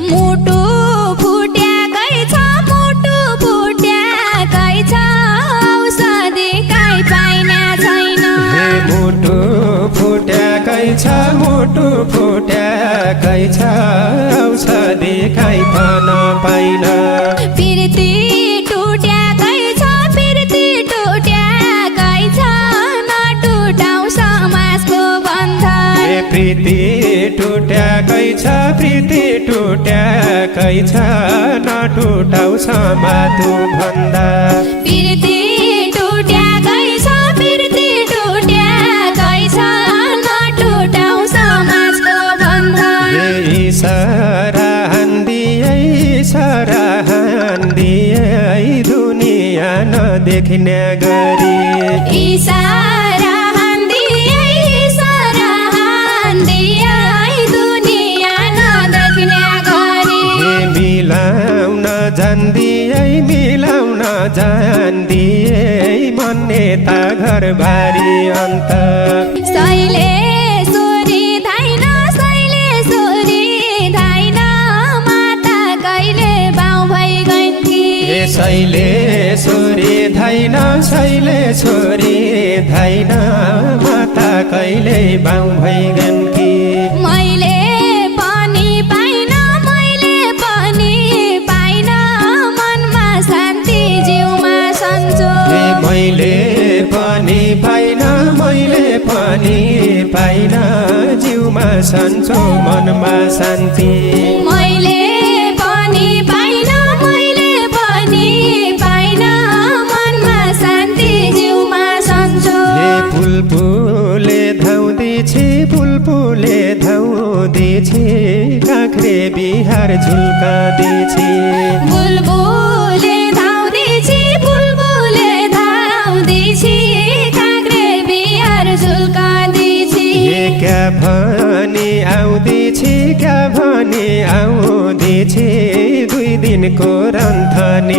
मुटु फुट्याकै छ मुटु फुट्याकै छ औषधि काहीँ पाइने छैन हे मुटु फुट्याकै छ मुटु फुट्याकै छ औषधि काहीँ पाउन पाइन प्रीति टुट्याकै छ प्रीति टुट्याकै छ नटुटाउ समाजको बन्धन हे प्रीति टुट्याकै छ प्रीति टुट्याकै छ नटुटाउ समाजको भन्दा प्रीति टुट्याकै छ प्रीति टुट्याकै छ नटुटाउ समाजको बन्धन हे इसारा हान्दिए दुनिया नदेख्ने गरी इसारा हान्दिए दुनिया नदेख्ने गरी हे मिलाउन जान्दिए मन्यता घरबारी अन्त शैलेश्वरी धाइन माता कहिले बाउ भई गइन् हे शैलेश्वरी धाइन माता कहिले बाउ भइगन् कि मैले पनि पाइन मनमा शान्ति जिउमा सन्चो हे मैले पनि पाइन जिउमा सन्चो मनमा शान्ति मैले पनि पाइन मनमा शान्ति जिउमा सन्चो हे बुलबुले धाउँदैछे काँक्रे बिहार झुल्कादैछे बुलबुले धाउँदैछे काँक्रे बिहार झुल्कादैछे हे क्या भनी आउँदैछे 2 दिनको रन्थनी